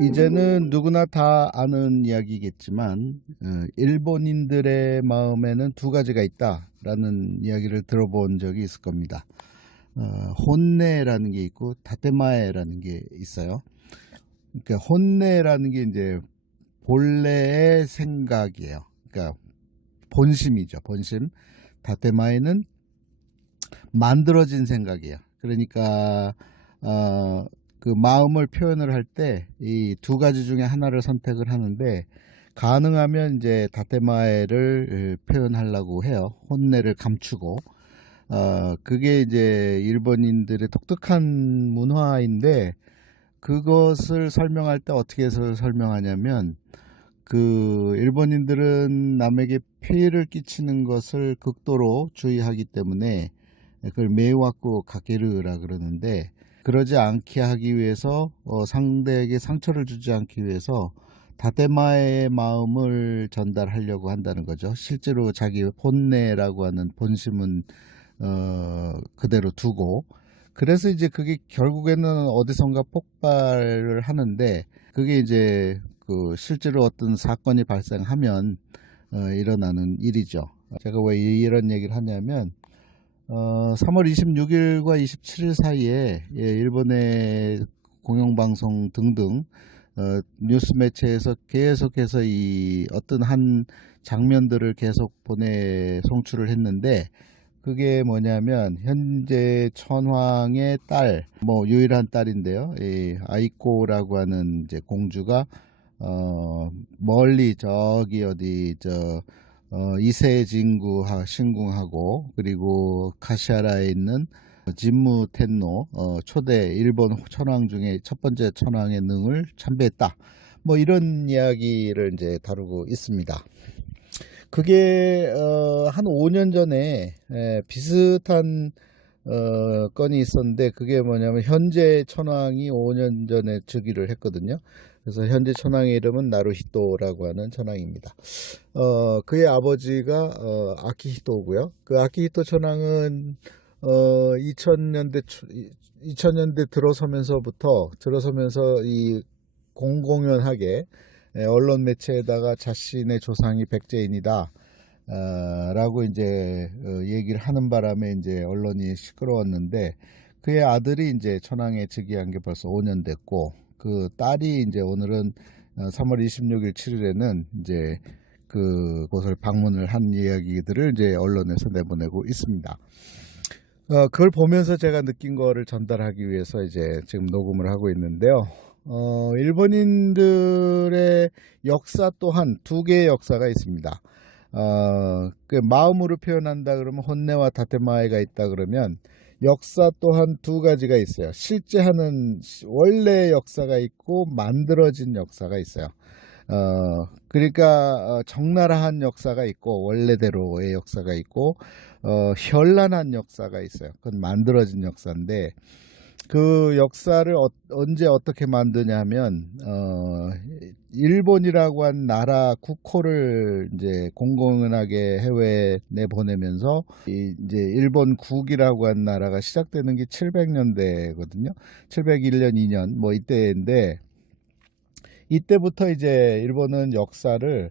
이제는 누구나 다 아는 이야기겠지만 일본인들의 마음에는 두 가지가 있다라는 이야기를 들어본 적이 있을 겁니다. 혼내라는 게 있고 다테마에라는 게 있어요. 그러니까 혼내라는 게 이제 본래의 생각이에요. 그러니까 본심이죠. 본심. 다테마에는 만들어진 생각이에요. 그러니까 그 마음을 표현을 할 때 이 두 가지 중에 하나를 선택을 하는데, 가능하면 이제 다테마에를 표현하려고 해요. 혼내를 감추고. 그게 이제 일본인들의 독특한 문화인데, 그것을 설명할 때 어떻게 해서 설명하냐면, 그 일본인들은 남에게 피해를 끼치는 것을 극도로 주의하기 때문에 그걸 메이와쿠 가케르라 그러는데, 그러지 않게 하기 위해서 상대에게 상처를 주지 않기 위해서 다테마의 마음을 전달하려고 한다는 거죠. 실제로 자기 혼내라고 하는 본심은 그대로 두고, 그래서 이제 그게 결국에는 어디선가 폭발을 하는데, 그게 이제 그 실제로 어떤 사건이 발생하면 일어나는 일이죠. 제가 왜 이런 얘기를 하냐면 3월 26일과 27일 사이에 일본의 공영방송 등등 뉴스 매체에서 계속해서 이 어떤 한 장면들을 계속 송출을 했는데, 그게 뭐냐면 현재 천황의 딸, 뭐 유일한 딸인데요, 이 아이코라고 하는 이제 공주가 멀리 저기 어디 이세 진구 신궁하고, 그리고 카시하라에 있는 진무 텐노 초대 일본 천황 중에 첫 번째 천황의 능을 참배했다, 뭐 이런 이야기를 이제 다루고 있습니다. 그게 한 5년 전에 비슷한 건이 있었는데, 그게 뭐냐면 현재 천황이 5년 전에 즉위를 했거든요. 그래서 현재 천황의 이름은 나루히토라고 하는 천황입니다. 그의 아버지가 아키히토고요. 그 아키히토 천황은 2000년대 들어서면서 이 공공연하게 언론 매체에다가 자신의 조상이 백제인이다 라고 이제 얘기를 하는 바람에 이제 언론이 시끄러웠는데, 그의 아들이 이제 천황에 즉위한 게 벌써 5년 됐고, 그 딸이 이제 오늘은 3월 26일 7일에는 이제 그곳을 방문을 한 이야기들을 이제 언론에서 내보내고 있습니다. 그걸 보면서 제가 느낀 거를 전달하기 위해서 이제 지금 녹음을 하고 있는데요. 일본인들의 역사 또한 두 개의 역사가 있습니다. 그 마음으로 표현한다 그러면 혼내와 다테마에가 있다 그러면, 역사 또한 두 가지가 있어요. 실제 하는 원래의 역사가 있고 만들어진 역사가 있어요. 그러니까 적나라한 역사가 있고 원래대로의 역사가 있고 현란한 역사가 있어요. 그건 만들어진 역사인데, 그 역사를 언제 어떻게 만드냐면 일본이라고 한 나라 국호를 이제 공공연하게 해외에 내보내면서 이제 일본국이라고 한 나라가 시작되는 게 700년대거든요. 701년 2년 뭐 이때인데, 이때부터 이제 일본은 역사를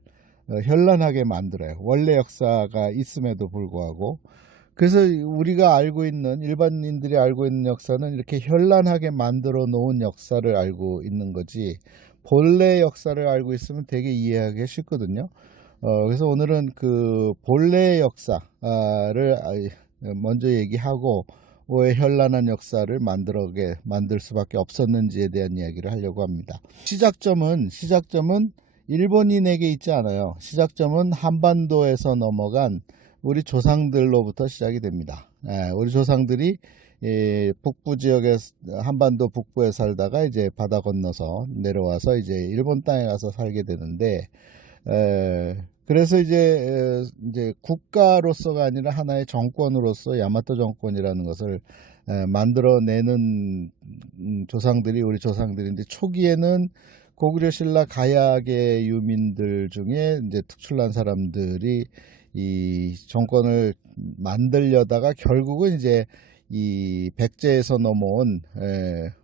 현란하게 만들어요. 원래 역사가 있음에도 불구하고. 그래서 우리가 알고 있는, 일반인들이 알고 있는 역사는 이렇게 현란하게 만들어 놓은 역사를 알고 있는 거지, 본래 역사를 알고 있으면 되게 이해하기 쉽거든요. 그래서 오늘은 그 본래의 역사를 먼저 얘기하고, 왜 현란한 역사를 만들 수밖에 없었는지에 대한 이야기를 하려고 합니다. 시작점은 일본인에게 있지 않아요. 시작점은 한반도에서 넘어간 우리 조상들로부터 시작이 됩니다. 우리 조상들이 북부 지역에, 한반도 북부에 살다가 이제 바다 건너서 내려와서 이제 일본 땅에 가서 살게 되는데, 그래서 이제 국가로서가 아니라 하나의 정권으로서 야마토 정권이라는 것을 만들어내는 조상들이 우리 조상들인데, 초기에는 고구려 신라 가야계 유민들 중에 이제 특출난 사람들이 이 정권을 만들려다가 결국은 이제 이 백제에서 넘어온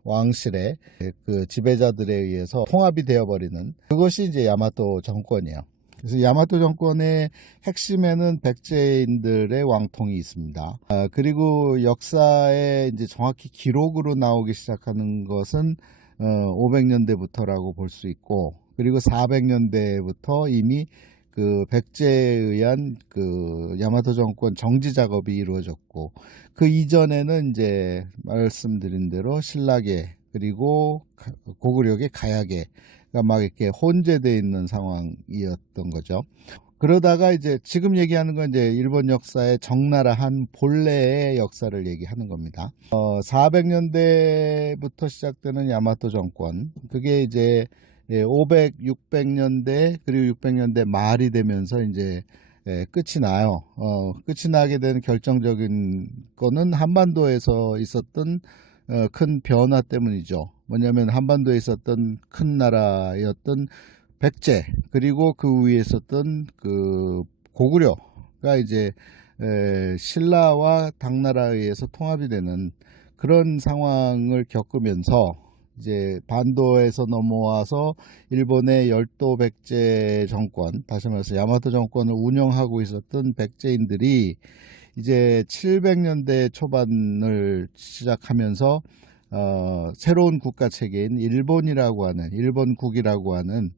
왕실의 그 지배자들에 의해서 통합이 되어버리는 그것이 이제 야마토 정권이에요. 그래서 야마토 정권의 핵심에는 백제인들의 왕통이 있습니다. 그리고 역사에 이제 정확히 기록으로 나오기 시작하는 것은 500년대부터라고 볼 수 있고, 그리고 400년대부터 이미 그 백제에 의한 그 야마토 정권 정지 작업이 이루어졌고, 그 이전에는 이제 말씀드린 대로 신라계 그리고 고구려계 가야계가 막 이렇게 혼재되어 있는 상황이었던 거죠. 그러다가 이제 지금 얘기하는 건 이제 일본 역사의 적나라 한 본래의 역사를 얘기하는 겁니다. 400년대부터 시작되는 야마토 정권, 그게 이제 500, 600년대 그리고 600년대 말이 되면서 이제 끝이 나요. 끝이 나게 된 결정적인 거는 한반도에서 있었던 큰 변화 때문이죠. 뭐냐면 한반도에 있었던 큰 나라였던 백제, 그리고 그 위에 있었던 그 고구려가 이제 신라와 당나라에 의해서 통합이 되는 그런 상황을 겪으면서 이제 반도에서 넘어와서 일본의 열도 백제 정권, 다시 말해서 야마토 정권을 운영하고 있었던 백제인들이 이제 700년대 초반을 시작하면서 새로운 국가 체계인 일본이라고 하는, 일본국이라고 하는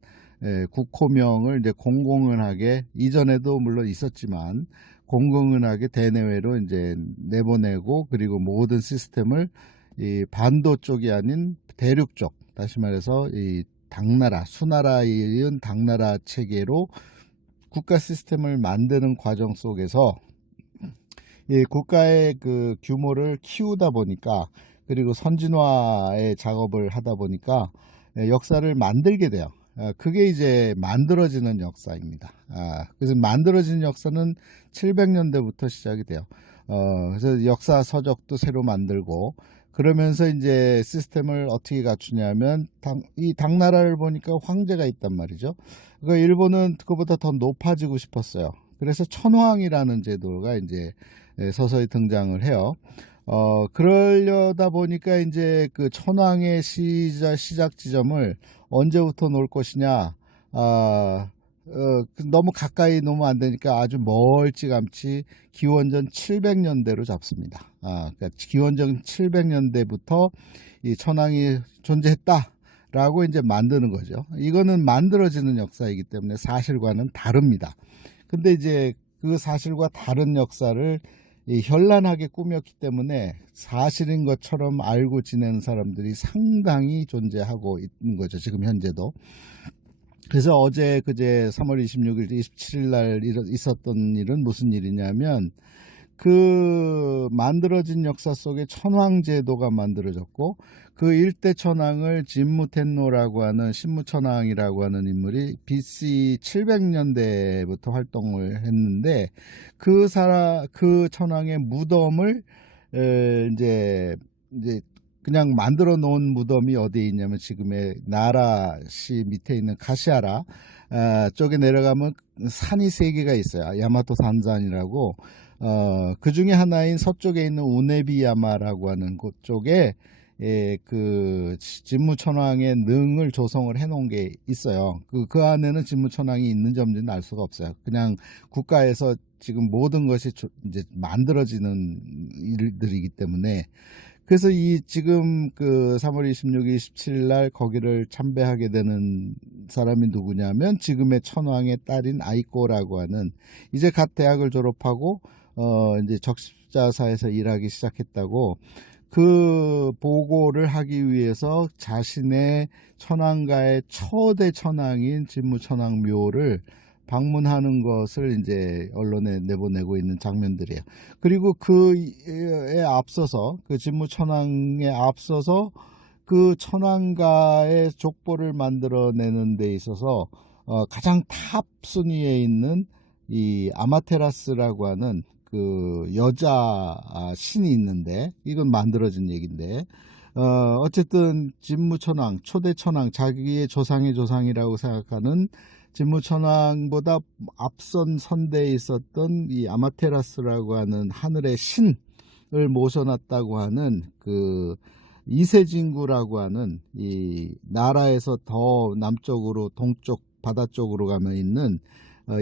국호명을 이제 공공연하게, 이전에도 물론 있었지만 공공연하게 대내외로 이제 내보내고, 그리고 모든 시스템을 이 반도 쪽이 아닌 대륙 쪽, 다시 말해서 이 당나라, 수나라에 이은 당나라 체계로 국가 시스템을 만드는 과정 속에서 이 국가의 그 규모를 키우다 보니까, 그리고 선진화의 작업을 하다 보니까 역사를 만들게 돼요. 그게 이제 만들어지는 역사입니다. 그래서 만들어지는 역사는 700년대부터 시작이 돼요. 그래서 역사 서적도 새로 만들고, 그러면서 이제 시스템을 어떻게 갖추냐면, 이 당나라를 보니까 황제가 있단 말이죠. 그러니까 일본은 그거보다 더 높아지고 싶었어요. 그래서 천황이라는 제도가 이제 서서히 등장을 해요. 그러려다 보니까 이제 그 천황의 시작 지점을 언제부터 놓을 것이냐, 너무 가까이 놓으면 안 되니까 아주 멀찌감치 기원전 700년대로 잡습니다. 그러니까 기원전 700년대부터 이 천황이 존재했다라고 이제 만드는 거죠. 이거는 만들어지는 역사이기 때문에 사실과는 다릅니다. 근데 이제 그 사실과 다른 역사를 현란하게 꾸몄기 때문에 사실인 것처럼 알고 지내는 사람들이 상당히 존재하고 있는 거죠. 지금 현재도. 그래서 어제 그제 3월 26일 27일 날 있었던 일은 무슨 일이냐면, 그 만들어진 역사 속에 천황제도가 만들어졌고, 그 일대 천황을 진무텐노라고 하는, 신무천황이라고 하는 인물이 BC 700년대부터 활동을 했는데, 그 천황의 무덤을 이제 그냥 만들어 놓은 무덤이 어디에 있냐면, 지금의 나라시 밑에 있는 가시하라 쪽에 내려가면 산이 3개가 있어요. 야마토 산산이라고. 그 중에 하나인 서쪽에 있는 우네비야마라고 하는 곳 쪽에 그 진무천황의 능을 조성을 해 놓은 게 있어요. 그 안에는 진무천황이 있는지 없는지는 알 수가 없어요. 그냥 국가에서 지금 모든 것이 이제 만들어지는 일들이기 때문에. 그래서 이 지금 그 3월 26일, 27일 날 거기를 참배하게 되는 사람이 누구냐면, 지금의 천황의 딸인 아이코라고 하는, 이제 갓 대학을 졸업하고 이제 적십자사에서 일하기 시작했다고, 그 보고를 하기 위해서 자신의 천황가의 초대 천황인 진무천황 묘를 방문하는 것을 이제 언론에 내보내고 있는 장면들이에요. 그리고 그에 앞서서, 그 진무천황에 앞서서 그 천황가의 족보를 만들어내는 데 있어서 가장 탑 순위에 있는 이 아마테라스라고 하는 그 여자 신이 있는데, 이건 만들어진 얘기인데, 어쨌든 진무천황, 초대 천황, 자기의 조상의 조상이라고 생각하는 진무천왕보다 앞선 선대에 있었던 이 아마테라스라고 하는 하늘의 신을 모셔놨다고 하는 그 이세진구라고 하는 이 나라에서 더 남쪽으로 동쪽 바다 쪽으로 가면 있는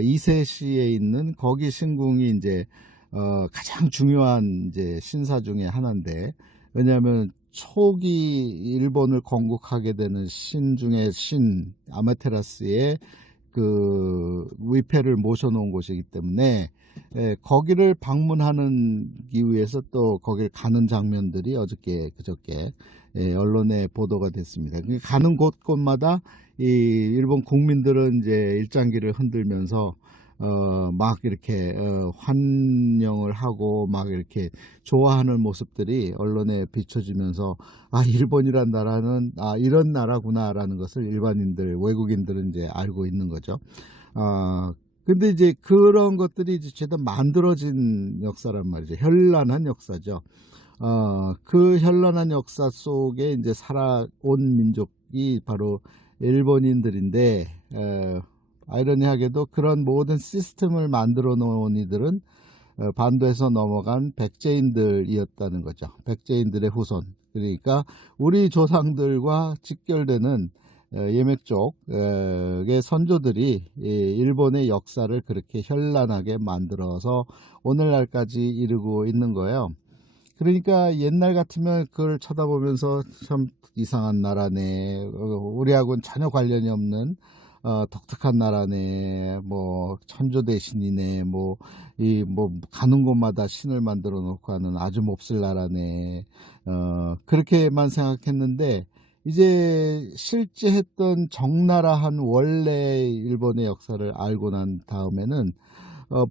이세시에 있는 거기 신궁이 이제 가장 중요한 이제 신사 중에 하나인데, 왜냐하면 초기 일본을 건국하게 되는 신 중에 신 아마테라스의 그 위패를 모셔놓은 곳이기 때문에 거기를 방문하기 위해서 또 거길 가는 장면들이 어저께 그저께 언론에 보도가 됐습니다. 가는 곳곳마다 이 일본 국민들은 이제 일장기를 흔들면서 막 이렇게 환영을 하고 막 이렇게 좋아하는 모습들이 언론에 비춰지면서, 아, 일본이란 나라는 이런 나라구나 라는 것을 일반인들, 외국인들은 이제 알고 있는 거죠. 근데 이제 그런 것들이 이제 죄다 만들어진 역사란 말이죠. 현란한 역사죠. 그 현란한 역사 속에 이제 살아온 민족이 바로 일본인들인데, 아이러니하게도 그런 모든 시스템을 만들어 놓은 이들은 반도에서 넘어간 백제인들이었다는 거죠. 백제인들의 후손. 그러니까 우리 조상들과 직결되는 예맥 쪽의 선조들이 일본의 역사를 그렇게 현란하게 만들어서 오늘날까지 이르고 있는 거예요. 그러니까 옛날 같으면 그걸 쳐다보면서 참 이상한 나라네, 우리하고는 전혀 관련이 없는 독특한 나라네, 뭐 천조 대신이네, 뭐 가는 곳마다 신을 만들어 놓고 하는 아주 몹쓸 나라네, 그렇게만 생각했는데, 이제 실제 했던 적나라한 원래 일본의 역사를 알고 난 다음에는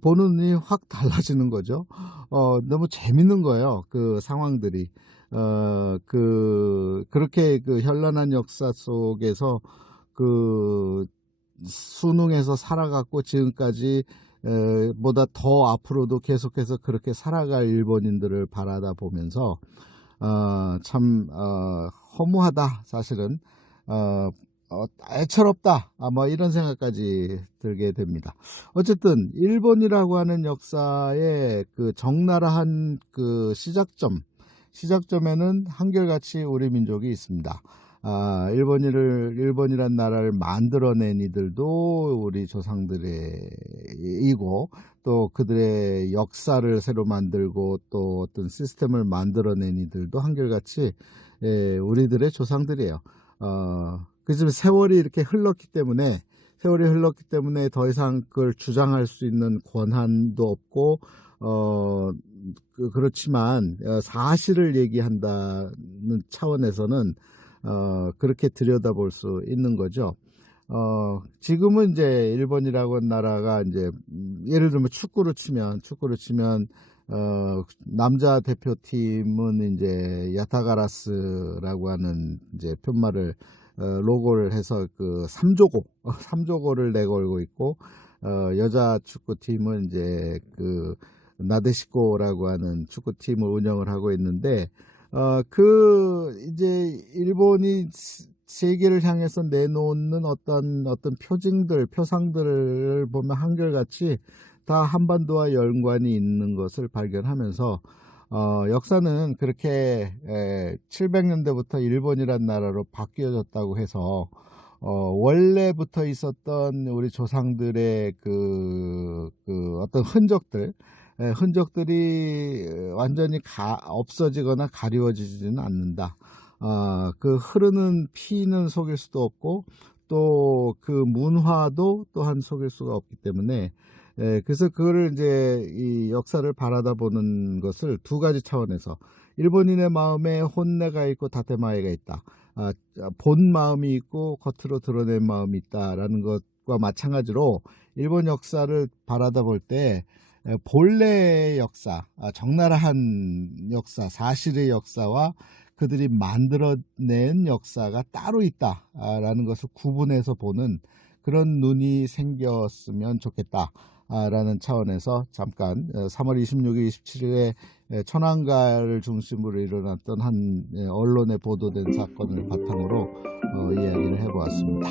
보는 눈이 확 달라지는 거죠. 너무 재밌는 거예요. 그 상황들이. 그렇게 그 현란한 역사 속에서 그 순응해서 살아갔고, 지금까지 보다 더 앞으로도 계속해서 그렇게 살아갈 일본인들을 바라다 보면서 참 허무하다, 사실은. 애처롭다, 뭐 이런 생각까지 들게 됩니다. 어쨌든 일본이라고 하는 역사의 그 적나라한 그 시작점에는 한결같이 우리 민족이 있습니다. 일본이란 나라를 만들어낸 이들도 우리 조상들이고, 또 그들의 역사를 새로 만들고 또 어떤 시스템을 만들어낸 이들도 한결같이 우리들의 조상들이에요. 그래서 세월이 이렇게 흘렀기 때문에 더 이상 그걸 주장할 수 있는 권한도 없고, 그렇지만 사실을 얘기한다는 차원에서는 그렇게 들여다볼 수 있는 거죠. 지금은 이제 일본이라고 하는 나라가 이제 예를 들면 축구로 치면 남자 대표팀은 이제 야타가라스라고 하는 이제 편말을 로고를 해서 그 3조고를 내걸고 있고, 여자 축구팀은 이제 그 나데시코라고 하는 축구팀을 운영을 하고 있는데, 이제 일본이 세계를 향해서 내놓는 어떤 표상들을 보면 한결같이 다 한반도와 연관이 있는 것을 발견하면서, 역사는 그렇게 700년대부터 일본이란 나라로 바뀌어졌다고 해서 원래부터 있었던 우리 조상들의 그 어떤 흔적들이 완전히 없어지거나 가리워지지는 않는다. 그 흐르는 피는 속일 수도 없고, 또 그 문화도 또한 속일 수가 없기 때문에, 그래서 그거를 이제 이 역사를 바라다 보는 것을 두 가지 차원에서, 일본인의 마음에 혼내가 있고 다테마에가 있다. 본 마음이 있고 겉으로 드러낸 마음이 있다라는 것과 마찬가지로 일본 역사를 바라다 볼 때 본래의 역사, 적나라한 역사, 사실의 역사와 그들이 만들어낸 역사가 따로 있다라는 것을 구분해서 보는 그런 눈이 생겼으면 좋겠다 라는 차원에서 잠깐 3월 26일 27일에 천안가를 중심으로 일어났던 한 언론에 보도된 사건을 바탕으로 이야기를 해보았습니다.